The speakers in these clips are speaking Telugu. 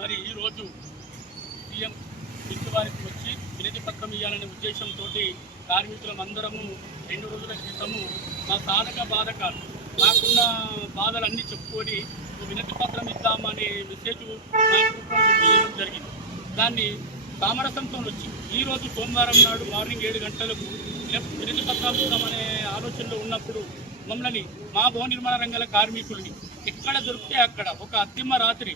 మరి ఈరోజు సీఎం వారికి వచ్చి వినతి పత్రం ఇవ్వాలనే ఉద్దేశంతో కార్మికులందరము 2 రోజుల క్రితము మా సాధక బాధకాలు నాకున్న బాధలన్నీ చెప్పుకొని వినతి పత్రం ఇద్దామనే మెసేజ్ నాకు జరిగింది. దాన్ని సామరస్యంతో వచ్చి ఈరోజు సోమవారం నాడు మార్నింగ్ 7 గంటలకు వినతి పత్రాలు ఇద్దామనే ఆలోచనలో ఉన్నప్పుడు మమ్మల్ని మా భవన నిర్మాణ రంగాల కార్మికుల్ని ఎక్కడ దొరికితే అక్కడ ఒక అత్తిమ రాత్రి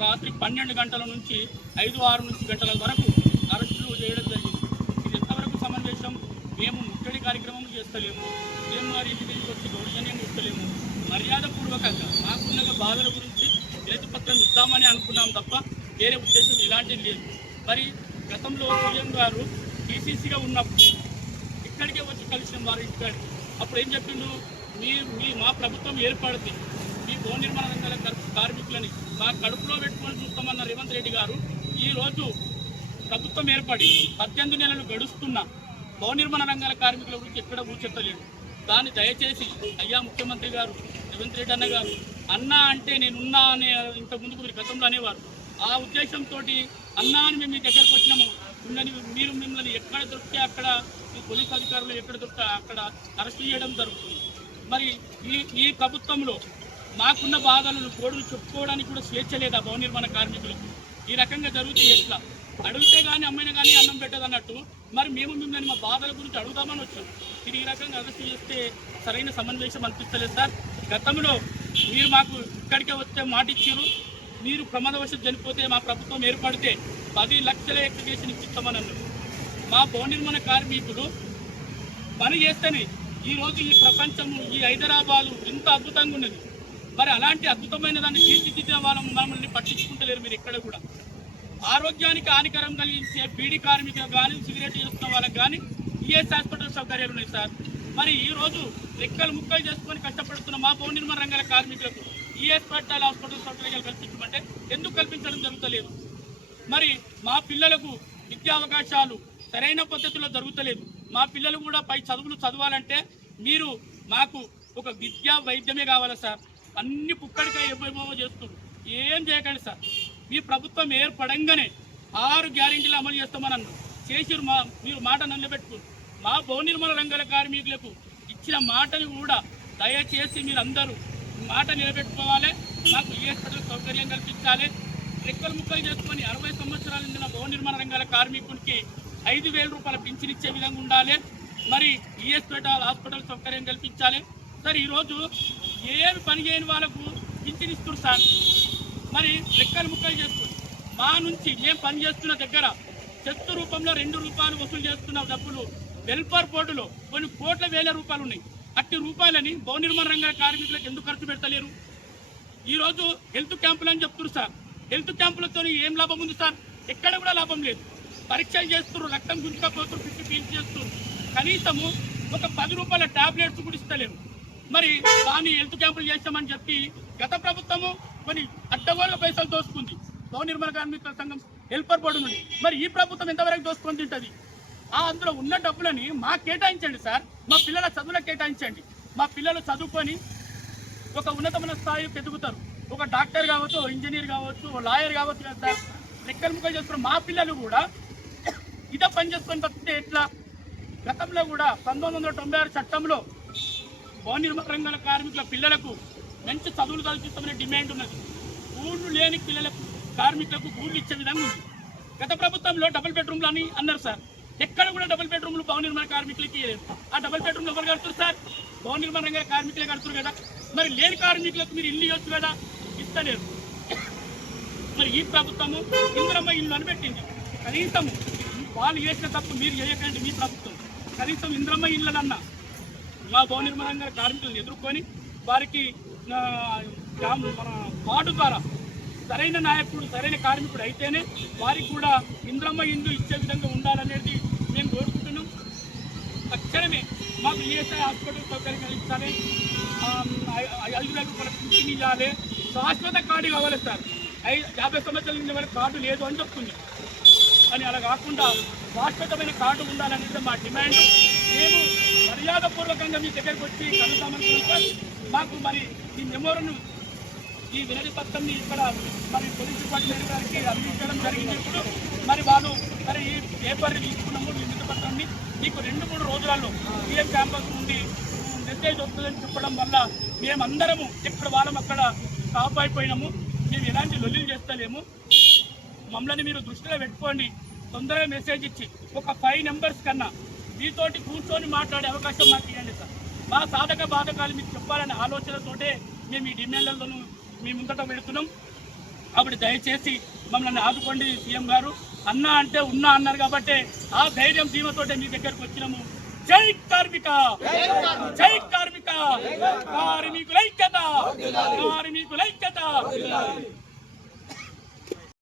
12 గంటల నుంచి 5-6 గంటల వరకు అరెస్టులు చేయడం జరిగింది. ఇది ఎంతవరకు సమంజసం? మేము ముట్టడి కార్యక్రమం చేస్తలేము, మేము వారి ఇంటి దగ్గరికి వచ్చి దౌర్జన్యం ఇస్తలేము. మర్యాదపూర్వకంగా మాకున్న బాధల గురించి వినతి పత్రం ఇద్దామని అనుకున్నాం తప్ప వేరే ఉద్దేశం ఎలాంటిది లేదు. మరి గతంలో సీఎం గారు టీసీసీగా ఉన్నప్పుడు ఇక్కడికే వచ్చి కలిసిన వారు ఇంటికాడికి అప్పుడు ఏం చెప్పిండు, మా ప్రభుత్వం ఏర్పడితే మీ భవన నిర్మాణ రంగాల కార్మికులని మా కడుపులో పెట్టుకొని చూస్తామన్న రేవంత్ రెడ్డి గారు ఈరోజు ప్రభుత్వం ఏర్పడి 18 నెలలు గడుస్తున్న భవన నిర్మాణ రంగాల కార్మికుల గురించి ఎక్కడ ఊచెత్తలేడు. దాన్ని దయచేసి అయ్యా ముఖ్యమంత్రి గారు రేవంత్ రెడ్డి అన్న గారు అన్నా అంటే నేనున్నా అనే ఇంతకుముందుకు మీరు గతంలో అనేవారు. ఆ ఉద్దేశంతో అన్నా అని మేము మీ దగ్గరకు వచ్చినాము. మీరు మిమ్మల్ని ఎక్కడ దొరికితే అక్కడ ఈ పోలీస్ అధికారులు ఎక్కడ దొరికితే అక్కడ అరెస్ట్ చేయడం జరుగుతుంది. మరి ఈ ప్రభుత్వంలో మాకున్న బాధలను కోడులు చెప్పుకోవడానికి కూడా స్వేచ్ఛ లేదా భవన నిర్మాణ కార్మికులకు? ఈ రకంగా జరిగితే ఎట్లా? అడిగితే కానీ అమ్మాయిన కానీ అన్నం పెట్టదు అన్నట్టు మరి మేము మిమ్మల్ని మా బాధల గురించి అడుగుదామని వచ్చాం. ఇది ఈ రకంగా అరెస్ట్ చేస్తే సరైన సమన్వయం అనిపిస్తలేదు సార్. గతంలో మీరు మాకు ఇక్కడికే వస్తే మాట ఇచ్చారు, మీరు ప్రమాదవశాత్తు చనిపోతే మా ప్రభుత్వం ఏర్పడితే 10 లక్షల ఎక్స్గ్రేషన్ ఇచ్చిస్తామని అన్నారు. మా భవన నిర్మాణ కార్మికులు పని చేస్తేనే ఈరోజు ఈ ప్రపంచము ఈ హైదరాబాదు ఎంత అద్భుతంగా ఉన్నది. మరి అలాంటి అద్భుతమైన దాన్ని తీర్చిదిద్దిన వాళ్ళని మమ్మల్ని పట్టించుకుంటలేరు మీరు ఎక్కడ కూడా. ఆరోగ్యానికి హానికరం కలిగించే బీడీ కార్మికులకు కానీ సిగరెట్ చేస్తున్న వాళ్ళకి కానీ ఈఎస్ హాస్పిటల్ సౌకర్యాలు ఉన్నాయి సార్. మరి ఈరోజు రెక్కలు ముక్కలు చేసుకొని కష్టపడుతున్న మా భవన నిర్మాణ రంగాల కార్మికులకు ఈఎస్ హాస్పిటల్ సౌకర్యాలు కల్పించమంటే ఎందుకు కల్పించడం జరుగుతలేదు? మరి మా పిల్లలకు విద్యా అవకాశాలు సరైన పద్ధతిలో జరుగుతలేదు. మా పిల్లలు కూడా పై చదువులు చదవాలంటే మీరు మాకు ఒక విద్యా వైద్యమే కావాలా సార్. అన్ని పుక్కడిగా ఏమేమో చేస్తున్నారు. ఏం చేయకండి సార్. మీ ప్రభుత్వం ఏర్పడంగానే 6 గ్యారెంటీలు అమలు చేస్తామని అన్నారు. చేసిరు. మీరు మాట నిలబెట్టుకున్నారు. మా భవన నిర్మాణ రంగాల కార్మికులకు ఇచ్చిన మాటను కూడా దయచేసి మీరందరూ మాట నిలబెట్టుకోవాలి. మాకు హాస్పిటల్ సౌకర్యం కల్పించాలి. రెక్కలు ముక్కలు చేసుకొని 60 సంవత్సరాల నిండిన భవన నిర్మాణ రంగాల కార్మికునికి 5,000 రూపాయల పింఛన్ ఇచ్చే విధంగా ఉండాలి. మరి హాస్పిటల్ సౌకర్యం కల్పించాలి సార్. ఈరోజు ఏమి పని చేయని వాళ్ళకు పింఛన్ ఇస్తారు సార్. మరి రెక్కలు ముక్కలు చేసుకొని మా నుంచి మేము పనిచేస్తున్న దగ్గర చెత్త రూపంలో 2 రూపాయలు వసూలు చేస్తున్న డబ్బులు వెల్ఫేర్ బోర్డులో కొన్ని కోట్ల వేల రూపాయలు ఉన్నాయి. అట్టి రూపాయలని భవన నిర్మాణ రంగాల కార్మికులకు ఎందుకు ఖర్చు పెడతలేరు? ఈరోజు హెల్త్ క్యాంపులు అని చెప్తున్నారు సార్. హెల్త్ క్యాంపులతో ఏం లాభం ఉంది సార్? ఎక్కడ కూడా లాభం లేదు. పరీక్షలు చేస్తున్నారు, రక్తం గుంజుకపోతున్నారు, పిచ్చి పీల్చి చేస్తున్నారు. కనీసము ఒక 10 రూపాయల టాబ్లెట్స్ కూడా ఇస్తలేరు. మరి దాన్ని హెల్త్ క్యాంపులు చేస్తామని చెప్పి గత ప్రభుత్వము కొన్ని అడ్డగోళ్ళ పైసలు దోసుకుంది భవన నిర్మాణ కార్మికుల సంఘం హెల్పర్ బోర్డు నుండి. మరి ఈ ప్రభుత్వం ఎంతవరకు దోసుకొని తింటుంది? అందులో ఉన్న డబ్బులని మాకు కేటాయించండి సార్. మా పిల్లల చదువులకు కేటాయించండి. మా పిల్లలు చదువుకొని ఒక ఉన్నతమైన స్థాయికి ఎదుగుతారు. ఒక డాక్టర్ కావచ్చు, ఇంజనీర్ కావచ్చు, లాయర్ కావచ్చు కదా సార్. రెక్కలు ముక్కలు చేసుకున్న మా పిల్లలు కూడా ఇదే పని చేసుకొని బతికితే ఎట్లా? గతంలో కూడా 1996 చట్టంలో భవన నిర్మాణ రంగాల కార్మికుల పిల్లలకు మంచి చదువులు కల్పిస్తామనే డిమాండ్ ఉన్నది. ఊళ్ళు లేని పిల్లలకు కార్మికులకు ఊళ్ళు ఇచ్చే విధంగా ఉంది. గత ప్రభుత్వంలో డబుల్ బెడ్రూమ్లు అని అన్నారు సార్. ఎక్కడ కూడా డబుల్ బెడ్రూమ్లు భవన నిర్మాణ కార్మికులకి ఇవ్వలేదు. ఆ డబుల్ బెడ్రూమ్లు ఎవరు కడుతున్నారు సార్? భవన నిర్మాణ రంగాల కార్మికులే కడుతున్నారు కదా. మరి లేని కార్మికులకు మీరు ఇల్లు ఇవ్వచ్చు కదా, ఇస్తలేరు. మరి ఈ ప్రభుత్వము ఇంద్రమ్మ ఇల్లు అని పెట్టింది. కనీసం వాళ్ళు చేసిన తప్పు మీరు చేయకండి. మీ ప్రభుత్వం కనీసం ఇంద్రమ్మ ఇళ్ళనన్నా మా భవన నిర్మాణ రంగాల కార్మికులను ఎదుర్కొని వారికి మన వార్డు ద్వారా సరైన నాయకుడు, సరైన కార్మికుడు అయితేనే వారికి కూడా ఇంద్రమ్మ ఇల్లు ఇచ్చే విధంగా ఉండాలనేది మేము కోరుకుంటున్నాం. తక్షణమే మాకు ఈఎస్ఐ హాస్పిటల్ సౌకర్యం కలిగించాలి. 5,000 రూపాయల పింఛన్ ఇవ్వాలి. శాశ్వత కార్డు కావాలి సార్. 50 సంవత్సరాల నుంచి వరకు కార్డు లేదు అని చెప్తుంది. కానీ అలా కాకుండా శాశ్వతమైన కార్డు ఉండాలనేది మా డిమాండ్. మేము మర్యాదపూర్వకంగా మీ దగ్గరికి వచ్చి కలుద్దామనుకుంటున్నాం. మాకు మరి ఈ మెమోరను ఈ వినతి పత్రాన్ని ఇక్కడ మరి పోలీస్ డిపార్ట్మెంట్ గారికి అందించడం జరిగింది. ఇప్పుడు మరి వాళ్ళు మరి ఈ పేపర్ తీసుకున్నాము ఈ వినతి పత్రాన్ని మీకు 2-3 రోజులలో సీఎం క్యాంపస్ నుండి మెసేజ్ వస్తుందని చెప్పడం వల్ల మేమందరము ఎక్కడ వాళ్ళం అక్కడ స్టాప్ అయిపోయినాము. మేము ఎలాంటి లొల్లిలు చేస్తలేము. మమ్మల్ని మీరు దృష్టిలో పెట్టుకోండి. తొందరగా మెసేజ్ ఇచ్చి ఒక 5 నెంబర్స్ కన్నా మీతోటి కూర్చొని మాట్లాడే అవకాశం మాకు ఇవ్వండి సార్. మా సాధక బాధకాలు మీకు చెప్పాలనే ఆలోచనతోటే మేము ఈ డిమాండ్లను మీ ముందట పెడుతున్నాం. కాబట్టి దయచేసి మమ్మల్ని ఆదుకోండి సీఎం గారు. అన్న అంటే ఉన్నా అన్నారు కాబట్టి ఆ ధైర్యం ధీమతోటే మీ దగ్గరకు వచ్చినాము. జై కార్మిక, జై కార్మిక, కార్మికుల ఐక్యత, కార్మికుల ఐక్యత.